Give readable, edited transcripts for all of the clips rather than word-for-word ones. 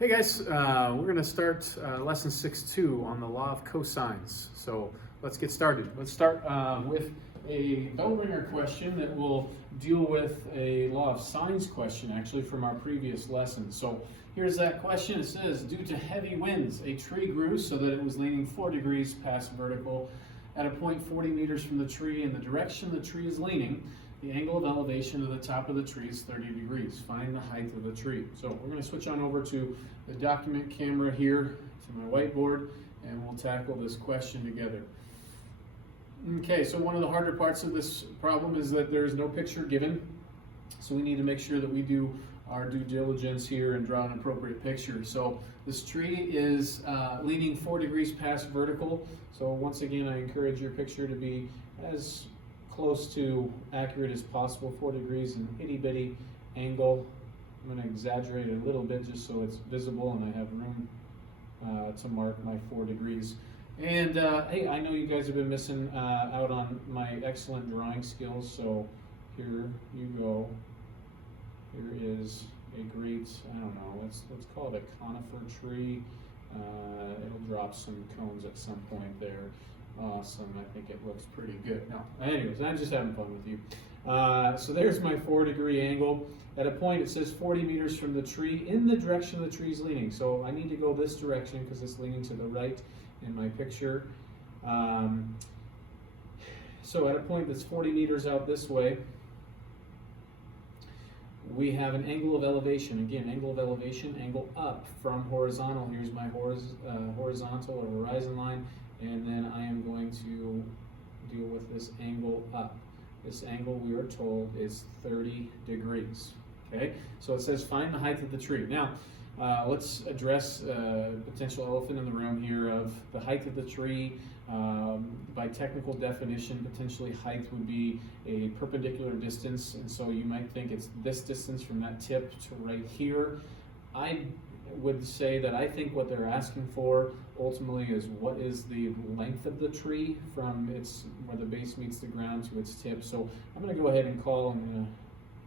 Hey guys, we're going to start lesson 6.2 on the law of cosines. So let's get started. Let's start with a bell ringer question that will deal with a law of sines question actually from our previous lesson. So here's that question. It says, due to heavy winds, a tree grew so that it was leaning 4 degrees past vertical at a point 40 meters from the tree in the direction the tree is leaning. The angle of elevation of the top of the tree is 30 degrees. Find the height of the tree. So we're going to switch on over to the document camera here to my whiteboard, and we'll tackle this question together. Okay, so one of the harder parts of this problem is that there is no picture given. So we need to make sure that we do our due diligence here and draw an appropriate picture. So this tree is leaning 4 degrees past vertical. So once again, I encourage your picture to be as close to accurate as possible. 4 degrees, an itty bitty angle. I'm going to exaggerate it a little bit just so it's visible and I have room to mark my 4 degrees. And hey, I know you guys have been missing out on my excellent drawing skills, so here you go. Here is a great, I don't know, let's call it a conifer tree. It'll drop some cones at some point there. Awesome, I think it looks pretty good. No, anyways, I'm just having fun with you. So there's my 4 degree angle. At a point it says 40 meters from the tree in the direction the tree is leaning. So I need to go this direction because it's leaning to the right in my picture. So at a point that's 40 meters out this way, we have an angle of elevation. Again, angle of elevation, angle up from horizontal. Here's my horizontal or horizon line. And then I am going to deal with this angle up. This angle, we are told, is 30 degrees. Okay, so it says find the height of the tree. Now, let's address a potential elephant in the room here of the height of the tree. By technical definition, potentially height would be a perpendicular distance, and so you might think it's this distance from that tip to right here. I would say that I think what they're asking for ultimately is what is the length of the tree from its where the base meets the ground to its tip. So I'm going to go ahead and I'm going to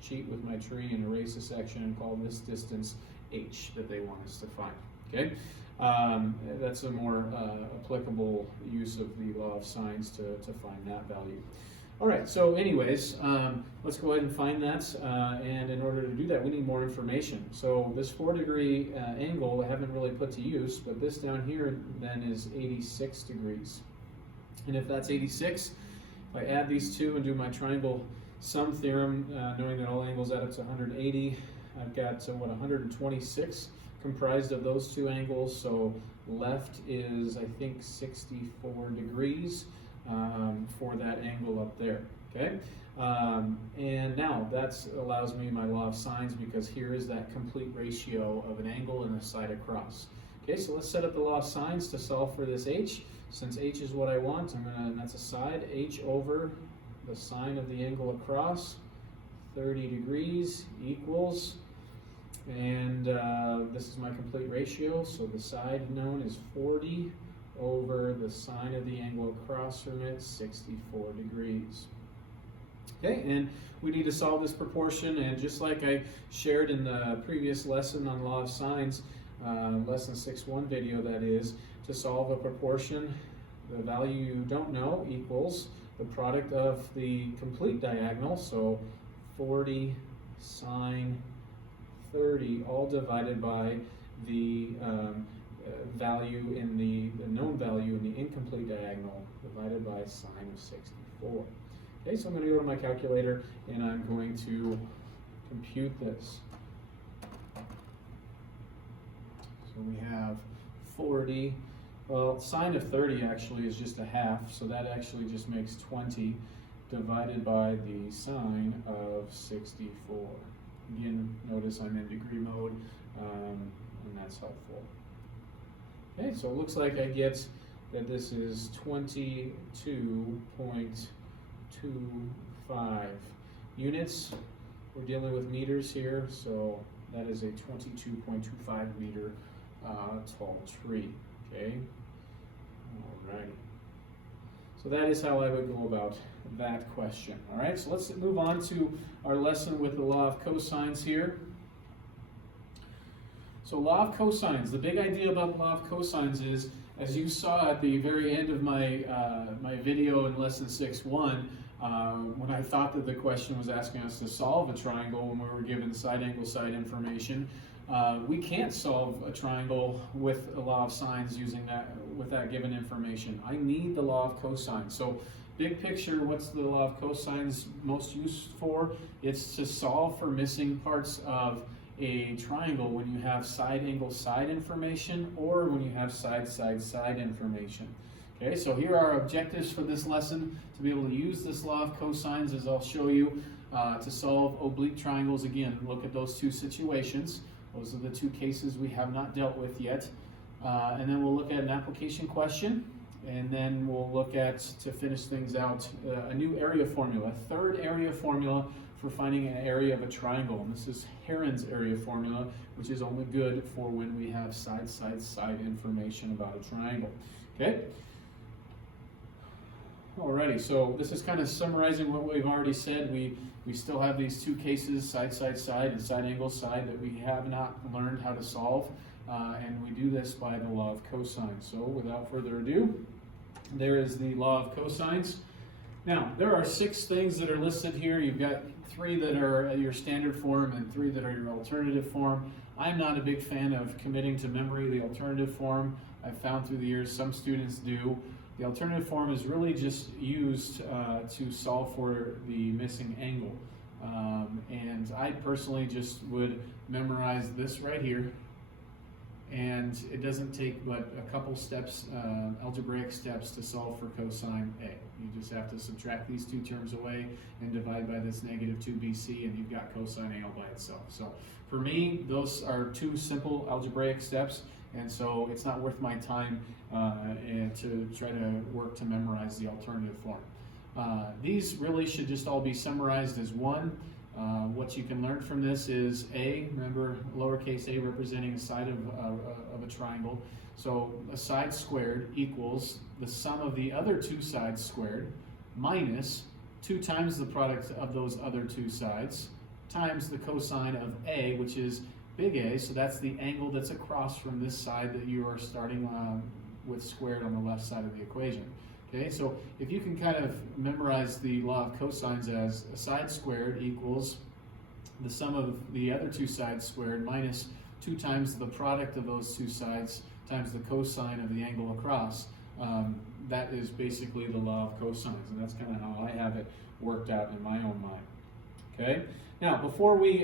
cheat with my tree and erase a section and call this distance h that they want us to find. Okay, that's a more applicable use of the law of sines to find that value. All right, so anyways, let's go ahead and find that, and in order to do that, we need more information. So this 4 degree angle I haven't really put to use, but this down here then is 86 degrees. And if that's 86, if I add these two and do my triangle sum theorem, knowing that all angles add up to 180, I've got 126 comprised of those two angles, so left is, I think, 64 degrees. For that angle up there, okay? And now that allows me my law of sines because here is that complete ratio of an angle and a side across. Okay, so let's set up the law of sines to solve for this h. Since h is what I want, and that's a side, h over the sine of the angle across, 30 degrees equals, and this is my complete ratio, so the side known is 40 over the sine of the angle across from it, 64 degrees. Okay, and we need to solve this proportion, and just like I shared in the previous lesson on law of sines, lesson 6.1 video that is, to solve a proportion, the value you don't know equals the product of the complete diagonal, so 40 sine 30, all divided by the value in the known value in the incomplete diagonal divided by sine of 64. Okay, so I'm going to go to my calculator and I'm going to compute this. So we have 40, well, sine of 30 actually is just a half, so that actually just makes 20 divided by the sine of 64. Again, notice I'm in degree mode, and that's helpful. Okay, so it looks like I get that this is 22.25 units. We're dealing with meters here, so that is a 22.25 meter tall tree. Okay, alrighty. So that is how I would go about that question. All right, so let's move on to our lesson with the law of cosines here. So law of cosines, the big idea about law of cosines is, as you saw at the very end of my, my video in lesson 6.1, when I thought that the question was asking us to solve a triangle when we were given side angle side information, we can't solve a triangle with a law of sines using that, with that given information. I need the law of cosines. So big picture, what's the law of cosines most used for? It's to solve for missing parts of a triangle when you have side angle side information or when you have side side side information. Okay, so here are our objectives for this lesson. To be able to use this law of cosines, as I'll show you, to solve oblique triangles. Again, look at those two situations. Those are the two cases we have not dealt with yet. And then we'll look at an application question, and then we'll look at, to finish things out, a new area formula, third area formula for finding an area of a triangle. And this is Heron's area formula, which is only good for when we have side side side information about a triangle. Okay? Alrighty, so this is kind of summarizing what we've already said. We still have these two cases, side side side and side angle side, that we have not learned how to solve, and we do this by the law of cosines. So without further ado, there is the law of cosines. Now, there are 6 things that are listed here. You've got 3 that are your standard form and 3 that are your alternative form. I'm not a big fan of committing to memory the alternative form. I've found through the years some students do. The alternative form is really just used to solve for the missing angle. And I personally just would memorize this right here. And it doesn't take but a couple steps, algebraic steps, to solve for cosine A. You just have to subtract these 2 terms away and divide by this negative 2bc, and you've got cosine A all by itself. So for me, those are 2 simple algebraic steps, and so it's not worth my time to try to work to memorize the alternative form. These really should just all be summarized as one. What you can learn from this is A, remember lowercase a representing a side of a triangle. So a side squared equals the sum of the other 2 sides squared minus 2 times the product of those other 2 sides times the cosine of A, which is big A, so that's the angle that's across from this side that you are starting with squared on the left side of the equation. Okay, so if you can kind of memorize the law of cosines as a side squared equals the sum of the other 2 sides squared minus 2 times the product of those 2 sides times the cosine of the angle across, that is basically the law of cosines, and that's kind of how I have it worked out in my own mind. Okay, now before we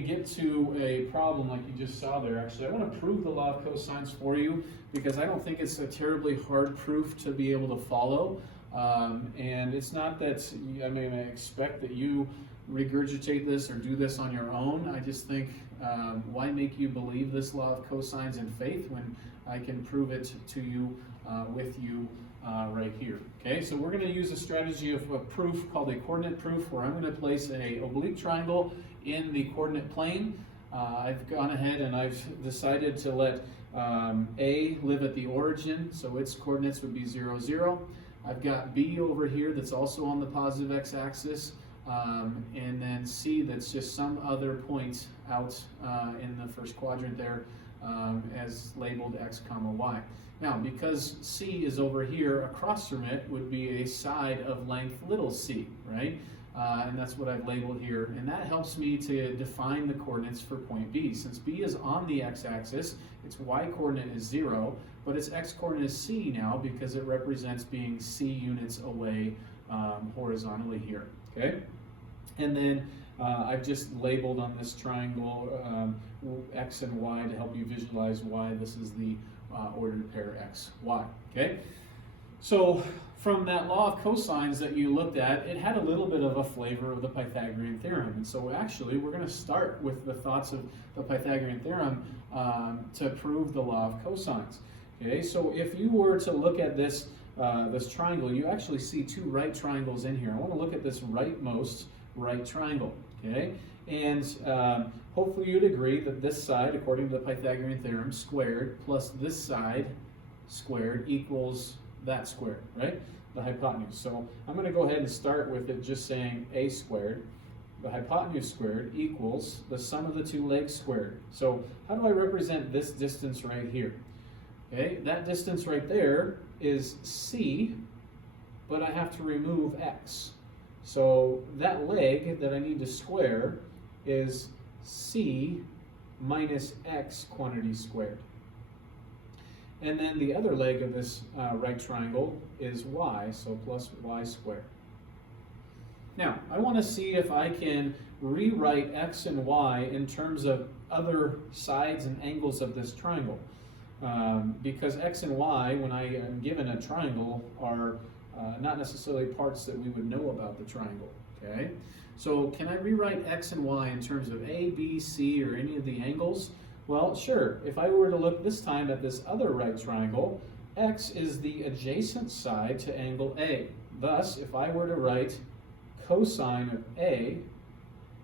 get to a problem like you just saw there, actually I want to prove the law of cosines for you, because I don't think it's a terribly hard proof to be able to follow. And it's not that, I mean, I expect that you regurgitate this or do this on your own. I just think, why make you believe this law of cosines in faith when I can prove it to you with you right here. Okay, so we're going to use a strategy of a proof called a coordinate proof, where I'm going to place an oblique triangle in the coordinate plane. I've gone ahead and I've decided to let A live at the origin, so its coordinates would be 0, 0. I've got B over here that's also on the positive x-axis, and then C that's just some other point out in the first quadrant there, as labeled x comma y. Now, because C is over here, across from it would be a side of length little c, right? And that's what I've labeled here, and that helps me to define the coordinates for point B. Since B is on the x-axis, its y-coordinate is 0, but its x-coordinate is c now because it represents being c units away horizontally here, okay? And then I've just labeled on this triangle x and y to help you visualize why this is the ordered pair x, y, okay? So from that law of cosines that you looked at, it had a little bit of a flavor of the Pythagorean theorem. And so actually we're going to start with the thoughts of the Pythagorean theorem to prove the law of cosines. Okay, so if you were to look at this, this triangle, you actually see 2 right triangles in here. I want to look at this rightmost right triangle. Okay, and hopefully you'd agree that this side, according to the Pythagorean theorem, squared plus this side squared equals that squared, right? The hypotenuse. So I'm going to go ahead and start with it just saying a squared the hypotenuse squared equals the sum of the two legs squared. So how do I represent this distance right here? Okay, that distance right there is c, but I have to remove x. So that leg that I need to square is c minus x quantity squared. And then the other leg of this right triangle is y, so plus y squared. Now, I want to see if I can rewrite x and y in terms of other sides and angles of this triangle. Because x and y, when I am given a triangle, are not necessarily parts that we would know about the triangle. Okay? So can I rewrite x and y in terms of a, b, c, or any of the angles? Well, sure. If I were to look this time at this other right triangle, x is the adjacent side to angle A. Thus, if I were to write cosine of A,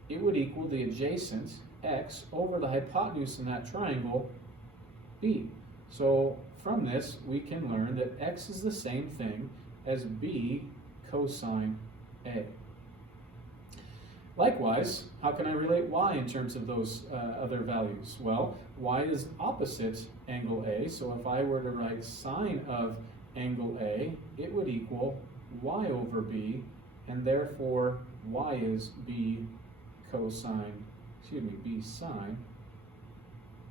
it would equal the adjacent x over the hypotenuse in that triangle, B. So from this, we can learn that x is the same thing as B cosine A. Likewise, how can I relate y in terms of those other values? Well, y is opposite angle A, so if I were to write sine of angle A, it would equal y over b, and therefore y is b sine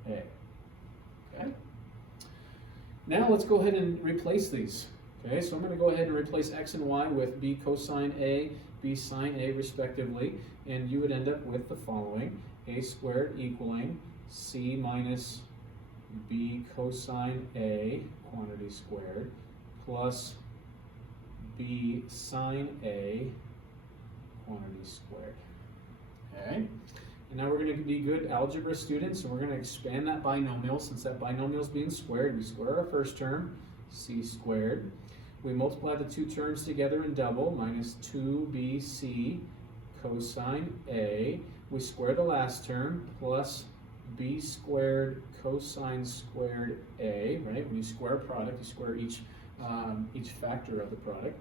A. Okay? Now let's go ahead and replace these. Okay, so I'm going to go ahead and replace x and y with b cosine A, b sine A respectively, and you would end up with the following: a squared equaling c minus b cosine A quantity squared plus b sine A quantity squared. Okay, and now we're going to be good algebra students, and we're going to expand that binomial. Since that binomial is being squared, we square our first term, c squared. We multiply the two terms together and double, minus 2bc cosine A. We square the last term, plus b squared cosine squared A, right? When you square a product, you square each factor of the product.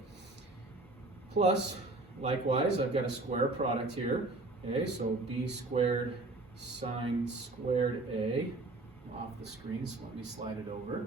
Plus, likewise, I've got a square product here. Okay, so b squared sine squared A. I'm off the screen, so let me slide it over.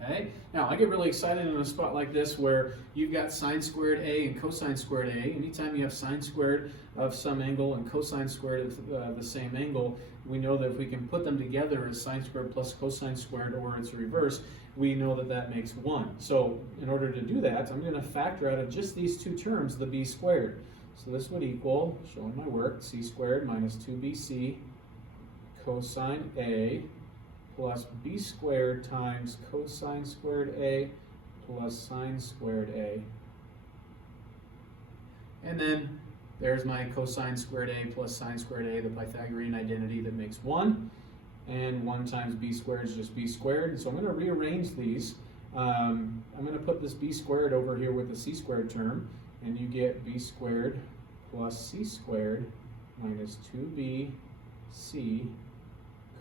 Okay. Now, I get really excited in a spot like this where you've got sine squared A and cosine squared A. Anytime you have sine squared of some angle and cosine squared of the same angle, we know that if we can put them together as sine squared plus cosine squared, or it's reversed, we know that that makes 1. So in order to do that, I'm going to factor out of just these two terms the b squared. So this would equal, showing my work, c squared minus 2bc cosine A plus b squared times cosine squared A plus sine squared A. And then there's my cosine squared A plus sine squared A, the Pythagorean identity that makes 1. And 1 times b squared is just b squared. And so I'm going to rearrange these. I'm going to put this b squared over here with the c squared term, and you get b squared plus c squared minus 2bc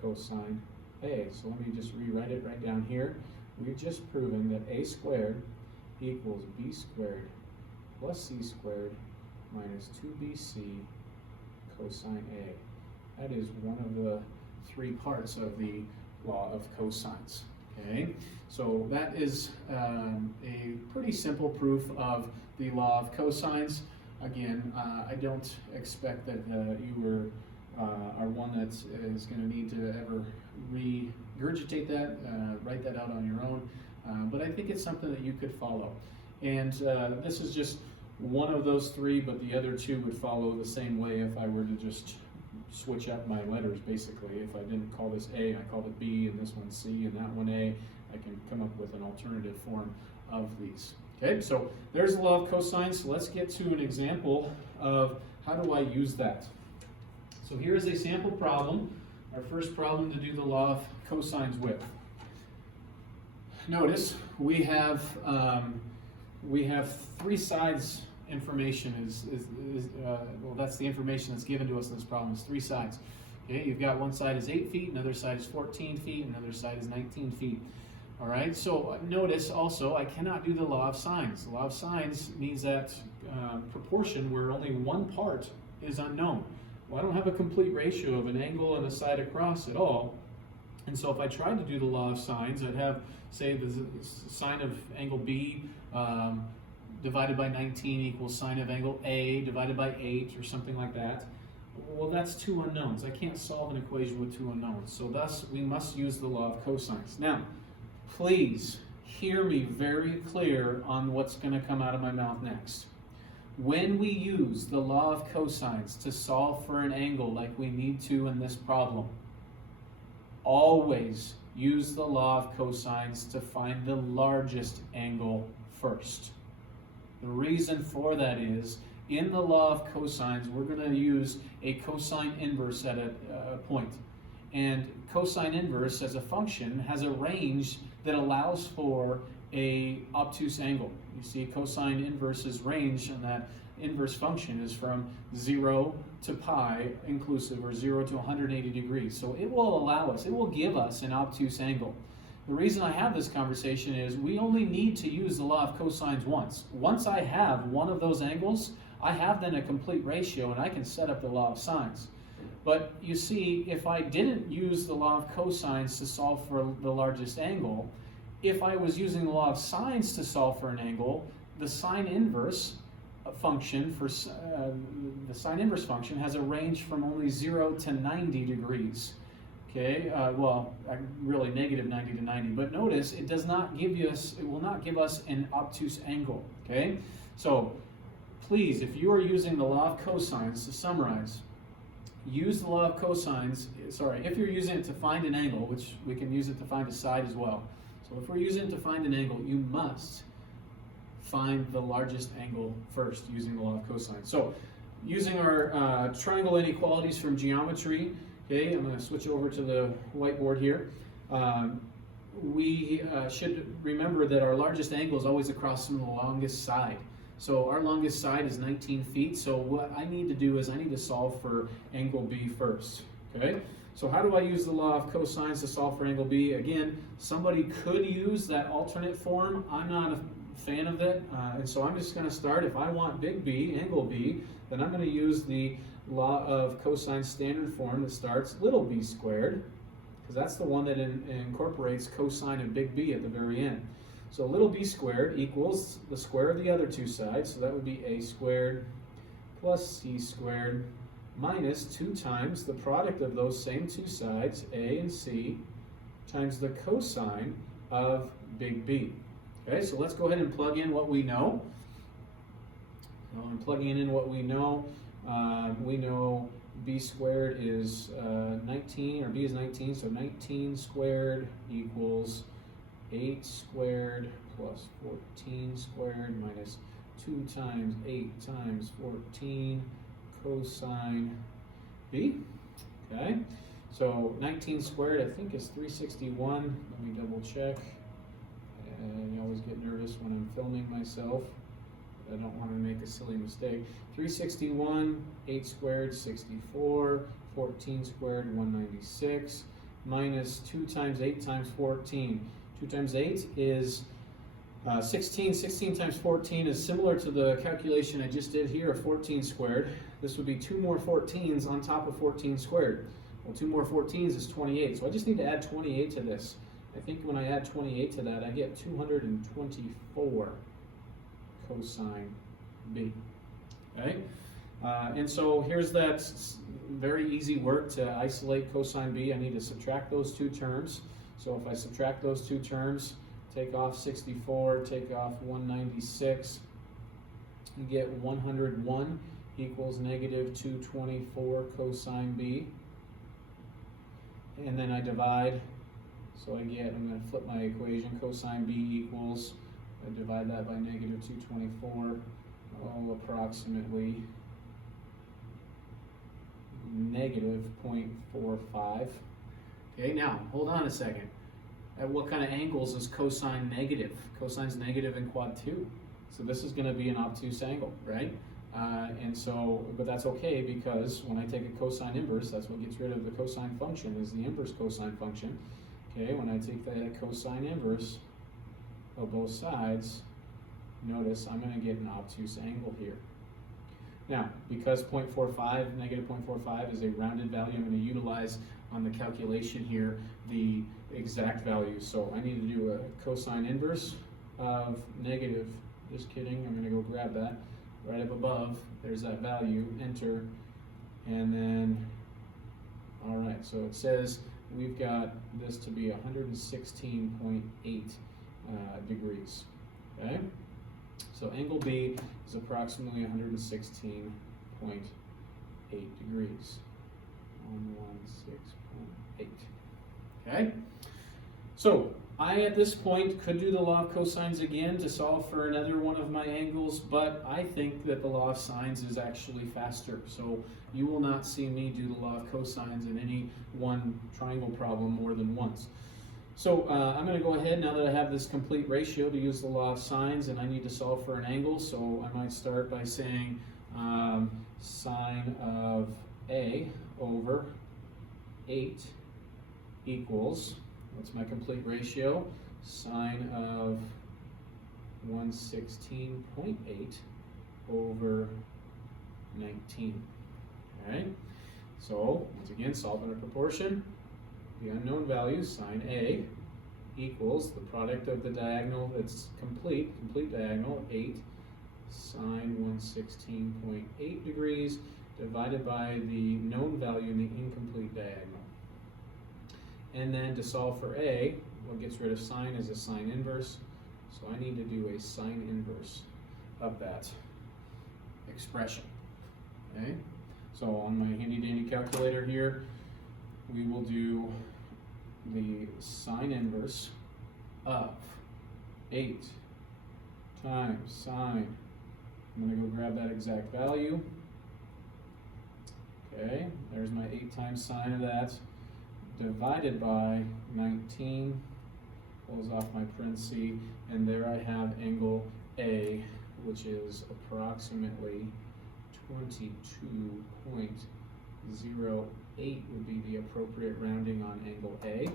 cosine A. So let me just rewrite it right down here. We've just proven that a squared equals b squared plus c squared minus 2bc cosine A. That is one of the 3 parts of the law of cosines. Okay, so that is a pretty simple proof of the law of cosines. Again, I don't expect that you are one that is going to need to ever regurgitate that, write that out on your own, but I think it's something that you could follow. And this is just one of those 3, but the other 2 would follow the same way if I were to just switch up my letters, basically. If I didn't call this A, I called it B, and this one C, and that one A, I can come up with an alternative form of these. Okay, so there's the law of cosines. So let's get to an example of how do I use that. So here's a sample problem, our first problem to do the law of cosines with. Notice we have 3 sides information well, that's the information that's given to us in this problem. It's 3 sides. Okay, you've got one side is 8 feet, another side is 14 feet, another side is 19 feet. All right, so notice also I cannot do the law of sines. The law of sines means that proportion where only one part is unknown. Well, I don't have a complete ratio of an angle and a side across at all. And so if I tried to do the law of sines, I'd have, say, the sine of angle B divided by 19 equals sine of angle A divided by 8 or something like that. Well, that's two unknowns. I can't solve an equation with two unknowns. So thus, we must use the law of cosines. Now, please hear me very clear on what's going to come out of my mouth next. When we use the law of cosines to solve for an angle like we need to in this problem, always use the law of cosines to find the largest angle first. The reason for that is, in the law of cosines, we're going to use a cosine inverse at a point. And cosine inverse as a function has a range that allows for a obtuse angle. You see, cosine inverse's range on that inverse function is from 0 to pi inclusive, or 0 to 180 degrees. So it will allow us, it will give us an obtuse angle. The reason I have this conversation is we only need to use the law of cosines once. Once I have one of those angles, I have then a complete ratio and I can set up the law of sines. But you see, if I didn't use the law of cosines to solve for the largest angle, if I was using the law of sines to solve for an angle, the sine inverse function for the sine inverse function has a range from only 0 to 90 degrees. Okay, well, really negative 90 to 90. But notice it does not give us, it will not give us an obtuse angle. Okay, so please, if you are using the law of cosines, to summarize, use the law of cosines. Sorry, if you're using it to find an angle, which we can use it to find a side as well. So if we're using it to find an angle, you must find the largest angle first using the law of cosines. So using our triangle inequalities from geometry, okay, I'm going to switch over to the whiteboard here. We should remember that our largest angle is always across from the longest side. So our longest side is 19 feet. So what I need to do is I need to solve for angle B first. Okay. So how do I use the law of cosines to solve for angle B? Again, somebody could use that alternate form. I'm not a fan of it. And so I'm just going to start. If I want big B, angle B, then I'm going to use the law of cosine standard form that starts little b squared, because that's the one that incorporates cosine of big B at the very end. So little b squared equals the square of the other two sides, so that would be a squared plus c squared minus 2 times the product of those same two sides, a and c, times the cosine of big B. Okay, so let's go ahead and plug in what we know. So I'm plugging in what we know. We know b squared is 19, or b is 19, so 19 squared equals 8 squared plus 14 squared minus 2 times 8 times 14 cosine b. Okay, so 19 squared I think is 361. Let me double check. And you always get nervous when I'm filming myself. I don't want to make a silly mistake. 361, 8 squared, 64, 14 squared, 196, minus 2 times 8 times 14. 2 times 8 is 16. 16 times 14 is similar to the calculation I just did here of 14 squared. This would be 2 more 14s on top of 14 squared. Well, 2 more 14s is 28, so I just need to add 28 to this. I think when I add 28 to that, I get 224 cosine B. Okay? And so here's that very easy work to isolate cosine B. I need to subtract those two terms. So if I subtract those two terms, take off 64, take off 196, you get 101 equals negative 224 cosine B. And then I divide, so I get, I'm going to flip my equation, cosine B equals, I divide that by negative 224, approximately negative 0.45. Okay, now, hold on a second. At what kind of angles is cosine negative? Cosine's negative in quad 2. So this is going to be an obtuse angle, right? And so, but that's okay, because when I take a cosine inverse, that's what gets rid of the cosine function, is the inverse cosine function. Okay, when I take that cosine inverse of both sides, notice I'm going to get an obtuse angle here. Now, because negative 0.45 is a rounded value, I'm going to utilize on the calculation here the exact value. So I need to do a cosine inverse of negative, just kidding, I'm going to go grab that right up above. There's that value, enter, and then, all right, so it says we've got this to be 116.8 degrees, okay? So angle B is approximately 116.8 degrees. 116.8. Okay? So I, at this point, could do the law of cosines again to solve for another one of my angles, but I think that the law of sines is actually faster. So you will not see me do the law of cosines in any one triangle problem more than once. So I'm going to go ahead, now that I have this complete ratio, to use the law of sines, and I need to solve for an angle. So I might start by saying sine of A over 8 equals, what's my complete ratio? Sine of 116.8 over 19. All right. So once again, solving a proportion. The unknown value, sine A, equals the product of the diagonal that's complete diagonal, 8 sine 116.8 degrees, divided by the known value in the incomplete diagonal. And then to solve for A, what gets rid of sine is a sine inverse. So I need to do a sine inverse of that expression. Okay? So on my handy dandy calculator here, we will do the sine inverse of 8 times sine. I'm going to go grab that exact value. Okay, there's my 8 times sine of that, divided by 19, close off my parenthesis, and there I have angle A, which is approximately 22.08 would be the appropriate rounding on angle A.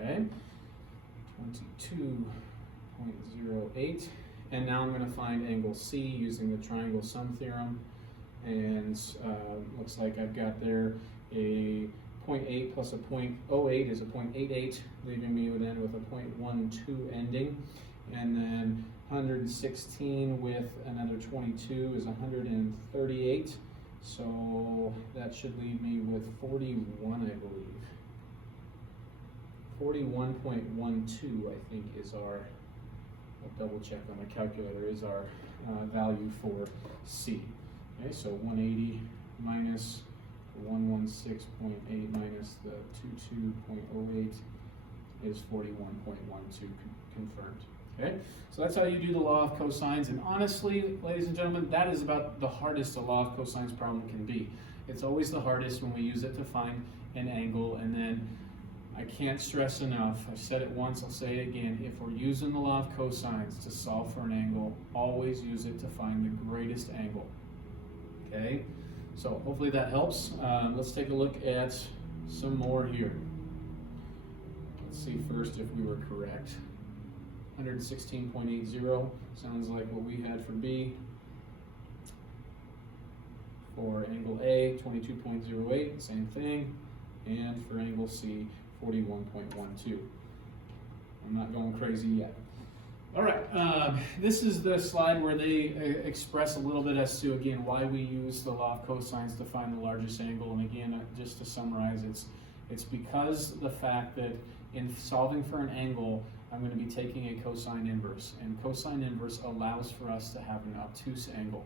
Okay, 22.08. And now I'm going to find angle C using the triangle sum theorem. And looks like I've got there a 0.8 plus a 0.08 is a 0.88, leaving me with a 0.12 ending. And then 116 with another 22 is 138. So that should leave me with 41, I believe. 41.12, I think, is our, I'll double check on the calculator, is our value for C. Okay, so 180 minus 116.8 minus the 22.08 is 41.12 confirmed. Okay, so that's how you do the law of cosines, and honestly, ladies and gentlemen, that is about the hardest a law of cosines problem can be. It's always the hardest when we use it to find an angle, and then I can't stress enough, I've said it once, I'll say it again, if we're using the law of cosines to solve for an angle, always use it to find the greatest angle. Okay, so hopefully that helps. Let's take a look at some more here. Let's see first if we were correct. 116.80 sounds like what we had for B. For angle A, 22.08, same thing. And for angle C, 41.12. I'm not going crazy yet. All right, this is the slide where they express a little bit as to, again, why we use the law of cosines to find the largest angle. And again, just to summarize, it's because the fact that in solving for an angle, I'm going to be taking a cosine inverse. And cosine inverse allows for us to have an obtuse angle.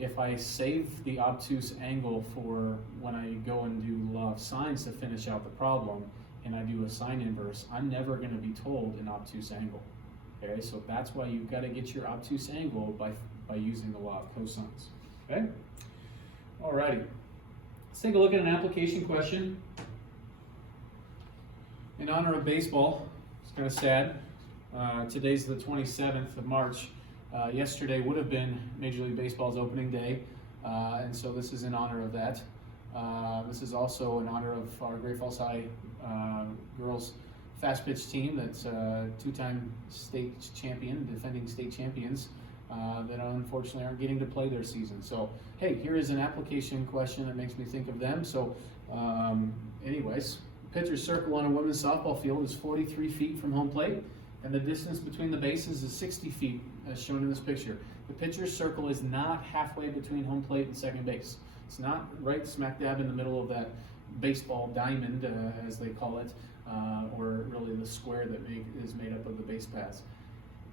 If I save the obtuse angle for when I go and do law of sines to finish out the problem, and I do a sine inverse, I'm never going to be told an obtuse angle. Okay, so that's why you've got to get your obtuse angle by using the law of cosines. Okay? Alrighty. Let's take a look at an application question. In honor of baseball, it's kind of sad. Today's the 27th of March. Yesterday would have been Major League Baseball's opening day, and so this is in honor of that. This is also in honor of our Great Falls High girls fast pitch team that's two-time state champion, defending state champions, that unfortunately aren't getting to play their season. So, hey, here is an application question that makes me think of them. So, anyways, pitcher's circle on a women's softball field is 43 feet from home plate, and the distance between the bases is 60 feet, as shown in this picture. The pitcher's circle is not halfway between home plate and second base. It's not right smack dab in the middle of that baseball diamond, as they call it, or really the square that is made up of the base paths.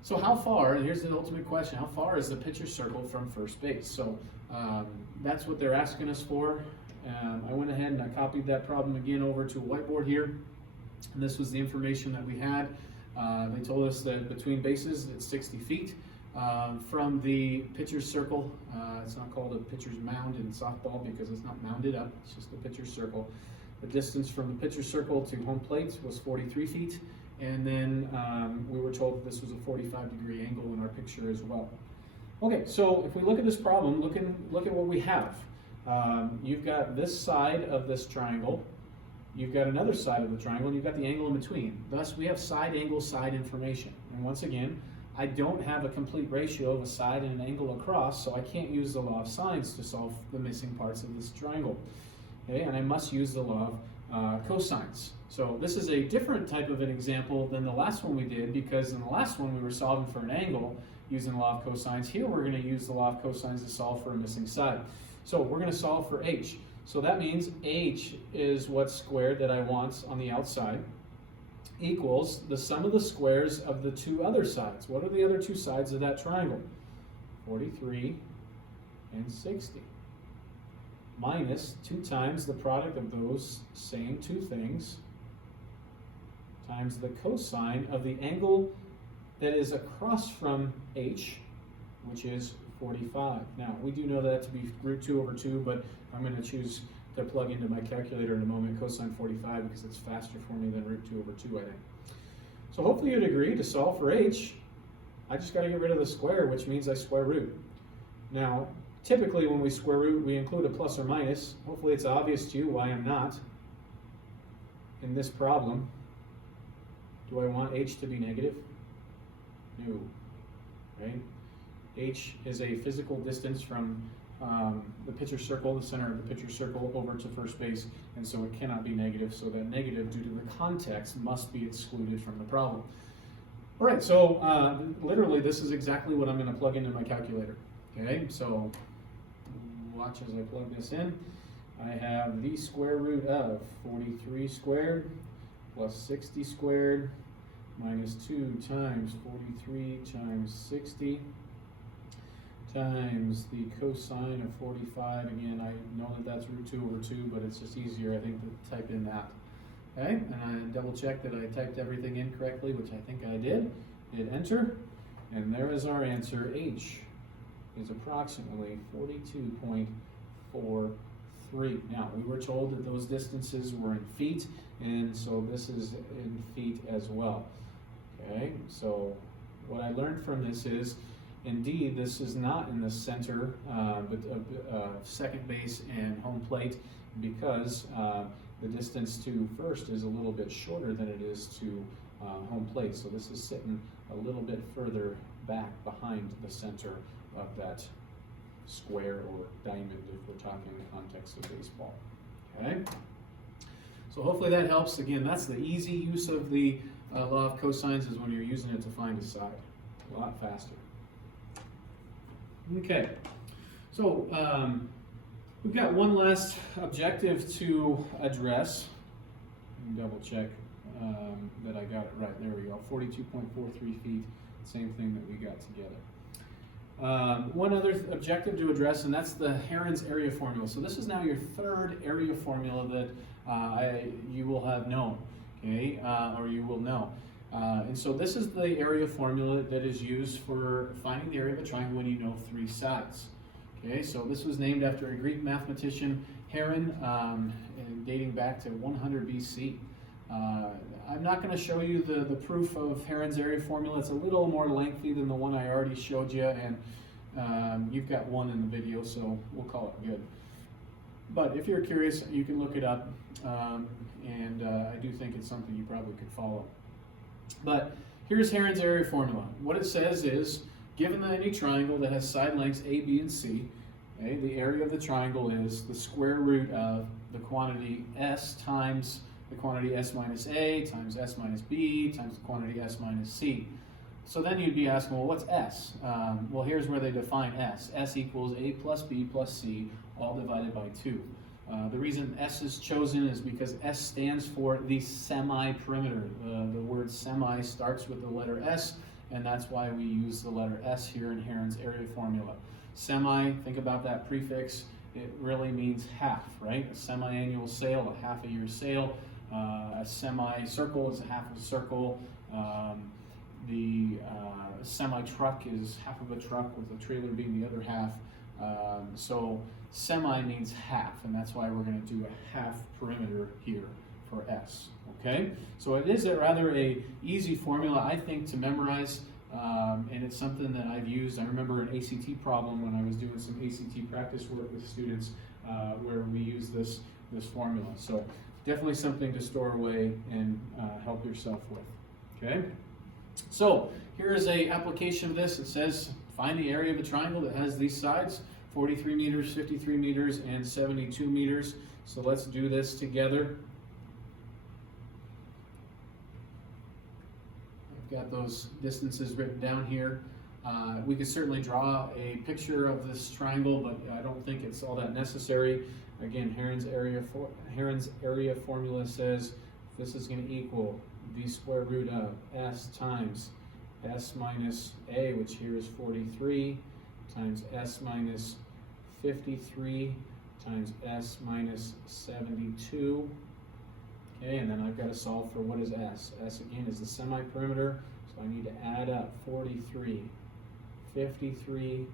So how far, and here's the ultimate question, how far is the pitcher's circle from first base? So that's what they're asking us for. I went ahead and I copied that problem again over to a whiteboard here. And this was the information that we had. They told us that between bases it's 60 feet. From the pitcher's circle, it's not called a pitcher's mound in softball because it's not mounded up, it's just the pitcher's circle. The distance from the pitcher's circle to home plate was 43 feet, and then we were told that this was a 45-degree angle in our picture as well. Okay, so if we look at this problem, look at what we have. You've got this side of this triangle, you've got another side of the triangle, and you've got the angle in between. Thus, we have side angle, side information. And once again, I don't have a complete ratio of a side and an angle across, so I can't use the law of sines to solve the missing parts of this triangle. Okay, and I must use the law of cosines. So this is a different type of an example than the last one we did, because in the last one we were solving for an angle using the law of cosines. Here we're going to use the law of cosines to solve for a missing side. So we're going to solve for h. So that means h is what's squared that I want on the outside, equals the sum of the squares of the two other sides. What are the other two sides of that triangle? 43 and 60. Minus 2 times the product of those same two things times the cosine of the angle that is across from h, which is 45. Now, we do know that to be root 2 over 2, but I'm going to choose to plug into my calculator in a moment cosine 45 because it's faster for me than root 2 over 2, I think. So hopefully you'd agree to solve for h, I just got to get rid of the square, which means I square root. Now, typically when we square root, we include a plus or minus. Hopefully it's obvious to you why I'm not. In this problem, do I want h to be negative? No, right? H is a physical distance from the pitcher's circle, the center of the pitcher's circle, over to first base, and so it cannot be negative, so that negative, due to the context, must be excluded from the problem. All right, so literally this is exactly what I'm going to plug into my calculator. Okay, so watch as I plug this in. I have the square root of 43 squared plus 60 squared minus 2 times 43 times 60 times the cosine of 45. Again, I know that that's root 2 over 2, but it's just easier, I think, to type in that. Okay, and I double check that I typed everything in correctly, which I think I did. Hit enter, and there is our answer. H is approximately 42.43. Now, we were told that those distances were in feet, and so this is in feet as well. Okay, so what I learned from this is, indeed, this is not in the center, but second base and home plate, because the distance to first is a little bit shorter than it is to home plate. So this is sitting a little bit further back behind the center of that square or diamond, if we're talking in the context of baseball. Okay? So hopefully that helps. Again, that's the easy use of the law of cosines, is when you're using it to find a side. A lot faster. Okay, so we've got one last objective to address. Double check that I got it right. There we go, 42.43 feet, same thing that we got together. One other objective to address, and that's the Heron's area formula. So this is now your third area formula that you will have known, okay, or you will know. And so this is the area formula that is used for finding the area of a triangle when you know 3 sides. Okay, so this was named after a Greek mathematician, Heron, and dating back to 100 BC. I'm not going to show you the proof of Heron's area formula. It's a little more lengthy than the one I already showed you, and you've got one in the video, so we'll call it good. But if you're curious, you can look it up and I do think it's something you probably could follow. But here's Heron's area formula. What it says is, given any triangle that has side lengths A, B, and C, okay, the area of the triangle is the square root of the quantity S times the quantity S minus A times S minus B times the quantity S minus C. So then you'd be asking, well, what's S? Well, here's where they define S. S equals A plus B plus C, all divided by 2. The reason S is chosen is because S stands for the semi-perimeter. The word semi starts with the letter S, and that's why we use the letter S here in Heron's area formula. Semi, think about that prefix, it really means half, right? A semi-annual sale, a half a year sale. A semi-circle is a half of a circle. The semi-truck is half of a truck with the trailer being the other half. So semi means half, and that's why we're going to do a half perimeter here for S. Okay, so it is a rather easy formula, I think, to memorize, and it's something that I've used. I remember an ACT problem when I was doing some ACT practice work with students where we use this formula. So definitely something to store away and help yourself with. Okay, so here is a application of this. It says find the area of a triangle that has these sides: 43 meters, 53 meters, and 72 meters. So let's do this together. I've got those distances written down here. We could certainly draw a picture of this triangle, but I don't think it's all that necessary. Again, Heron's area formula says this is going to equal the square root of S times S minus A, which here is 43, times S minus 53 times S minus 72. Okay, and then I've got to solve for what is S. S again is the semi-perimeter, so I need to add up 43, 53,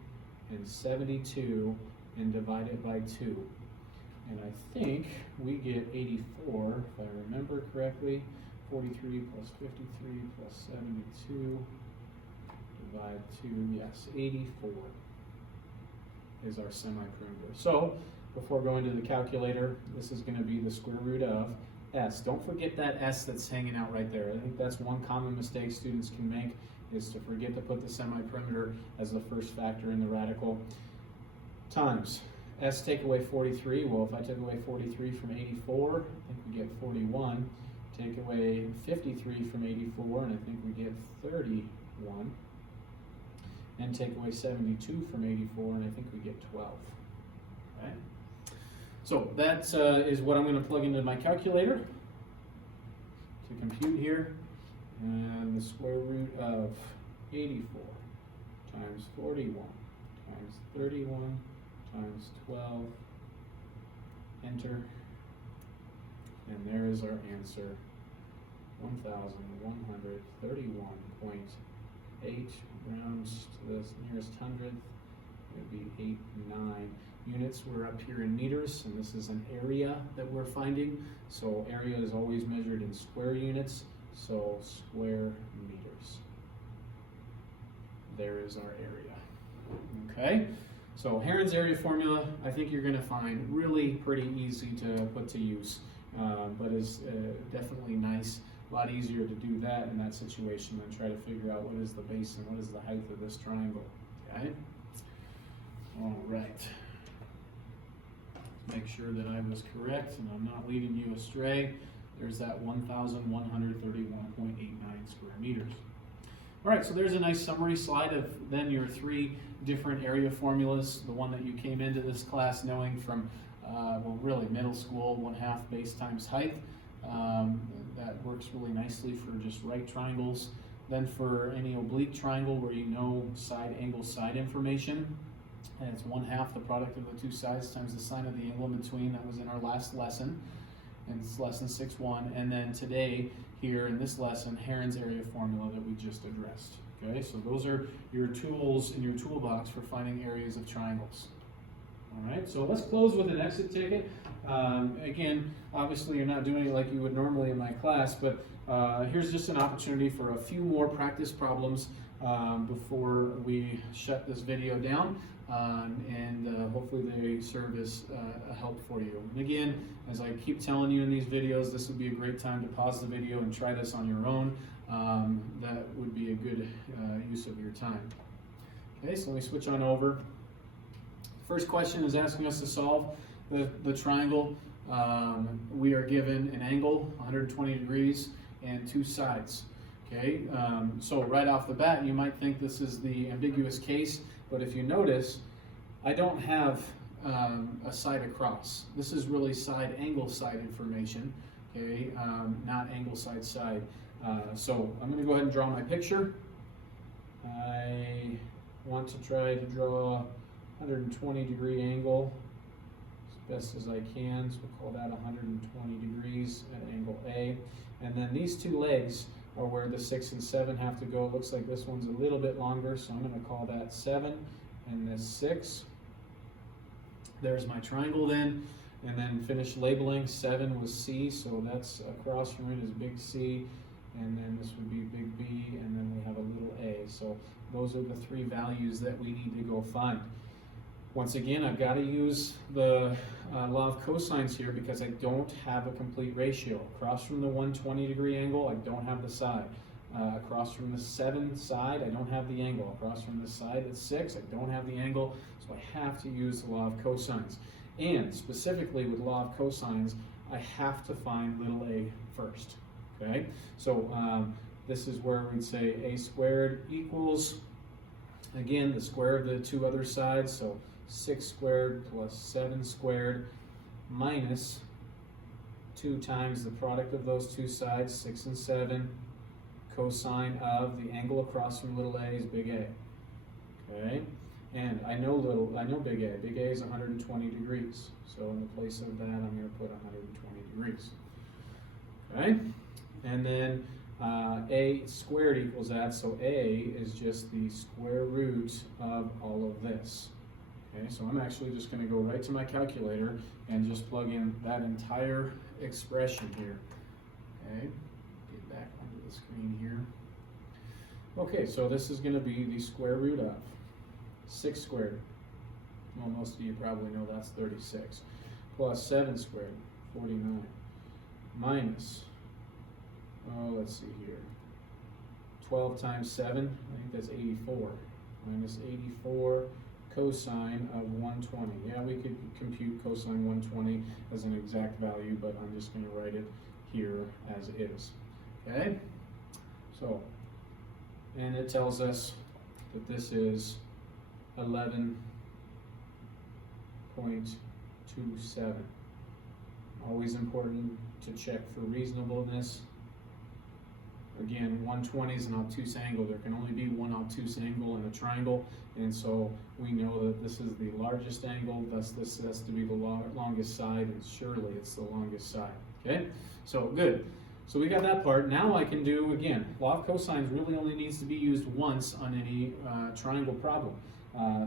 and 72 and divide it by 2. And I think we get 84, if I remember correctly. 43 plus 53 plus 72 divide 2, yes, 84 is our semi-perimeter. So before going to the calculator, this is going to be the square root of S. Don't forget that S that's hanging out right there. I think that's one common mistake students can make, is to forget to put the semi-perimeter as the first factor in the radical. Times S take away 43. Well, if I took away 43 from 84, I think we get 41. Take away 53 from 84, and I think we get 31. And take away 72 from 84, and I think we get 12. Okay? So that is what I'm going to plug into my calculator to compute here. And the square root of 84 times 41 times 31 times 12. Enter. And there is our answer, 1,131.8, rounds to the nearest hundredth. It would be 89 units. We're up here in meters, and this is an area that we're finding. So area is always measured in square units, so square meters. There is our area. Okay, so Heron's area formula, I think you're going to find really pretty easy to put to use. But is definitely nice, a lot easier to do that in that situation than try to figure out what is the base and what is the height of this triangle. Okay? All right. Make sure that I was correct and I'm not leading you astray. There's that 1,131.89 square meters. All right, so there's a nice summary slide of then your 3 different area formulas, the one that you came into this class knowing from well, really middle school, 1/2 base times height. That works really nicely for just right triangles. Then for any oblique triangle where you know side angle side information, and it's 1/2 the product of the 2 sides times the sine of the angle in between. That was in our last lesson, and it's lesson 6.1. And then today, here in this lesson, Heron's area formula that we just addressed. Okay, so those are your tools in your toolbox for finding areas of triangles. All right, so let's close with an exit ticket. Again, obviously you're not doing it like you would normally in my class, but here's just an opportunity for a few more practice problems before we shut this video down, and hopefully they serve as a help for you. And again, as I keep telling you in these videos, this would be a great time to pause the video and try this on your own. That would be a good use of your time. Okay, so let me switch on over. First question is asking us to solve the triangle. We are given an angle, 120 degrees, and two sides. Okay, so right off the bat, you might think this is the ambiguous case, but if you notice, I don't have a side across. This is really side angle side information, okay, not angle side side. So I'm going to go ahead and draw my picture. I want to try to draw a 120 degree angle as best as I can, so we'll call that 120 degrees at angle A. And then these two legs are where the 6 and 7 have to go. It looks like this one's a little bit longer, so I'm going to call that 7 and this 6. There's my triangle then, and then finish labeling. 7 was C, so that's across from it is big C, and then this would be big B, and then we have a little a. So those are the three values that we need to go find. Once again, I've got to use the law of cosines here because I don't have a complete ratio. Across from the 120 degree angle, I don't have the side. Across from the 7 side, I don't have the angle. Across from the side at 6, I don't have the angle, so I have to use the law of cosines. And specifically with law of cosines, I have to find little a first. Okay, so this is where we'd say a squared equals, again, the square of the two other sides, so 6 squared plus 7 squared minus 2 times the product of those two sides, 6 and 7, cosine of the angle across from little a is big A. Okay, and I know big A. Big A is 120 degrees. So in the place of that, I'm going to put 120 degrees. Okay, and then a squared equals that, so a is just the square root of all of this. Okay, so I'm actually just going to go right to my calculator and just plug in that entire expression here. Okay, get back onto the screen here. Okay, so this is going to be the square root of 6 squared. Well, most of you probably know that's 36. Plus 7 squared, 49. Minus, let's see here, 12 times 7, I think that's 84. Minus 84 cosine of 120. Yeah, we could compute cosine 120 as an exact value, but I'm just going to write it here as is. Okay? So, and it tells us that this is 11.27. Always important to check for reasonableness. Again, 120 is an obtuse angle. There can only be one obtuse angle in a triangle, and so we know that this is the largest angle, thus this has to be the longest side, and surely it's the longest side. Okay, so good. So we got that part. Now I can do, again, law of cosines really only needs to be used once on any triangle problem.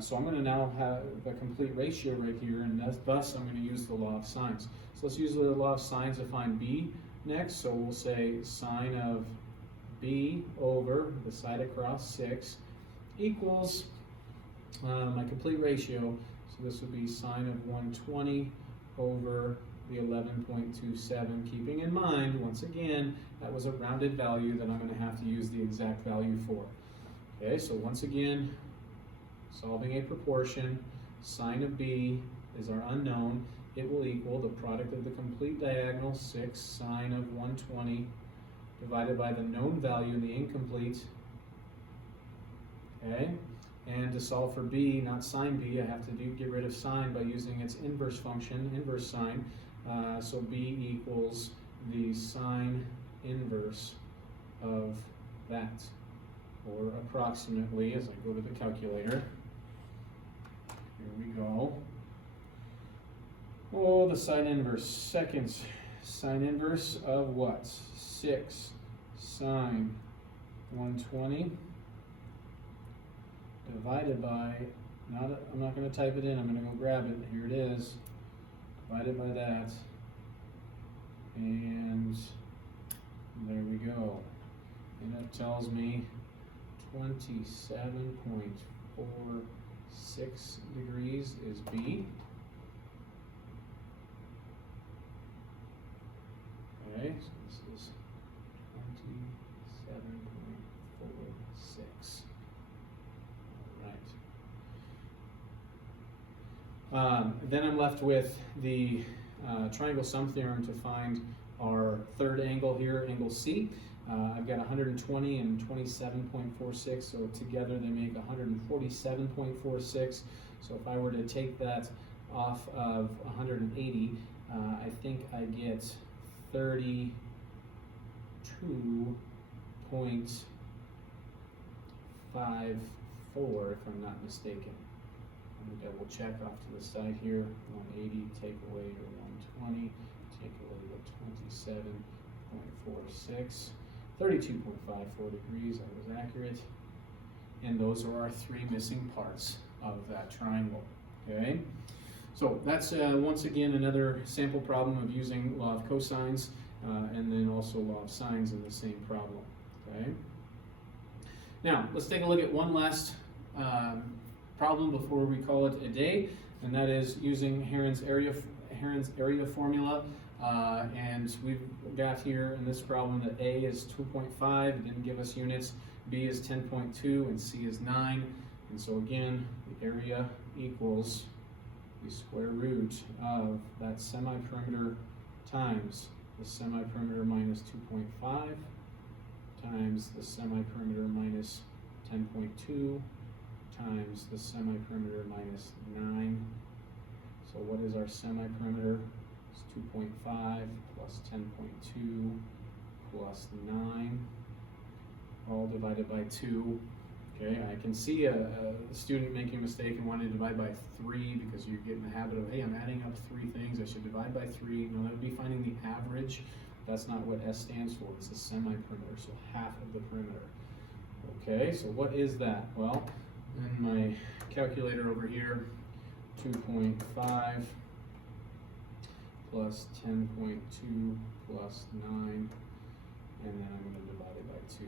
So I'm going to now have a complete ratio right here, and thus I'm going to use the law of sines. So let's use the law of sines to find b next. So we'll say sine of b over the side across 6 equals my complete ratio. So this would be sine of 120 over the 11.27, keeping in mind, once again, that was a rounded value that I'm going to have to use the exact value for. Okay, so once again, solving a proportion, sine of b is our unknown. It will equal the product of the complete diagonal, 6 sine of 120, divided by the known value in the incomplete. Okay, and to solve for b, not sine b, I have to get rid of sine by using its inverse function, inverse sine. So b equals the sine inverse of that, or approximately, as I go to the calculator. Here we go. Oh, the sine inverse, seconds. Sine inverse of what? 6 sine 120 divided by, I'm not going to type it in, I'm going to go grab it. Here it is. Divided by that. And there we go. And that tells me 27.46 degrees is B. Okay, so this is 27.46. All right. Then I'm left with the triangle sum theorem to find our third angle here, angle C. I've got 120 and 27.46, so together they make 147.46. So if I were to take that off of 180, I think I get 32.54 if I'm not mistaken. Let me double check off to the side here. 180 take away your 120, take away the 27.46. 32.54 degrees, that was accurate. And those are our three missing parts of that triangle, okay? So that's once again another sample problem of using law of cosines and then also law of sines in the same problem, okay? Now, let's take a look at one last problem before we call it a day, and that is using Heron's area formula. And we've got here in this problem that A is 2.5, it didn't give us units, B is 10.2, and C is 9. And so again, the area equals the square root of that semi-perimeter times the semi-perimeter minus 2.5 times the semi-perimeter minus 10.2 times the semi-perimeter minus 9. So what is our semi-perimeter? 2.5 plus 10.2 plus 9, all divided by 2. Okay, I can see a student making a mistake and wanting to divide by 3 because you get in the habit of, hey, I'm adding up 3 things, I should divide by 3. No, that would be finding the average. That's not what S stands for. It's the semi-perimeter, so half of the perimeter. Okay, so what is that? Well, in my calculator over here, 2.5 plus 10.2 plus 9, and then I'm going to divide it by 2.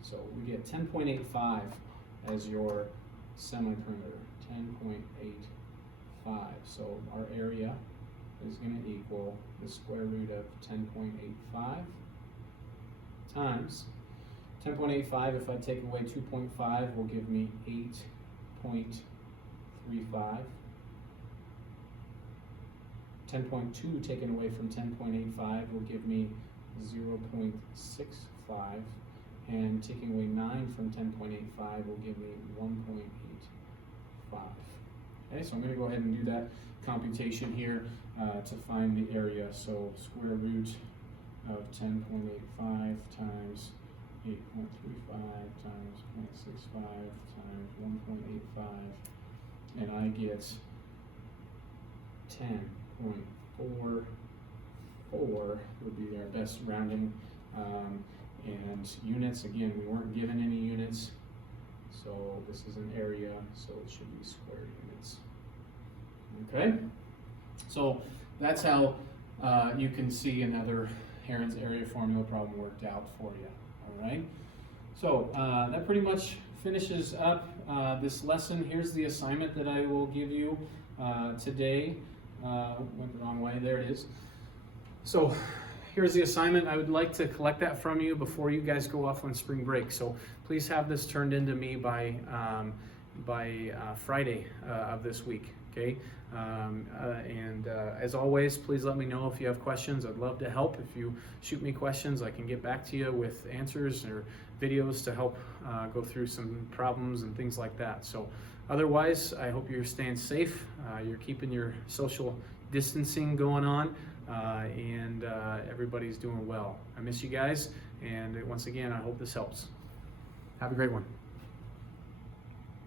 So we get 10.85 as your semi-perimeter, 10.85. So our area is going to equal the square root of 10.85 times 10.85. If I take away 2.5 will give me 8.35. 10.2 taken away from 10.85 will give me 0.65, and taking away 9 from 10.85 will give me 1.85. Okay, so I'm going to go ahead and do that computation here to find the area. So square root of 10.85 times 8.35 times 0.65 times 1.85, and I get 10.44 would be our best rounding. And units, again, we weren't given any units, so this is an area, so it should be square units. Okay, so that's how you can see another Heron's area formula problem worked out for you. All right, so that pretty much finishes up this lesson. Here's the assignment that I will give you today. Went the wrong way, there it is. So here's the assignment. I would like to collect that from you before you guys go off on spring break. So please have this turned into me by Friday of this week, okay? As always, please let me know if you have questions. I'd love to help. If you shoot me questions, I can get back to you with answers or videos to help go through some problems and things like that. So otherwise, I hope you're staying safe. You're keeping your social distancing going on, and everybody's doing well. I miss you guys, and once again, I hope this helps. Have a great one.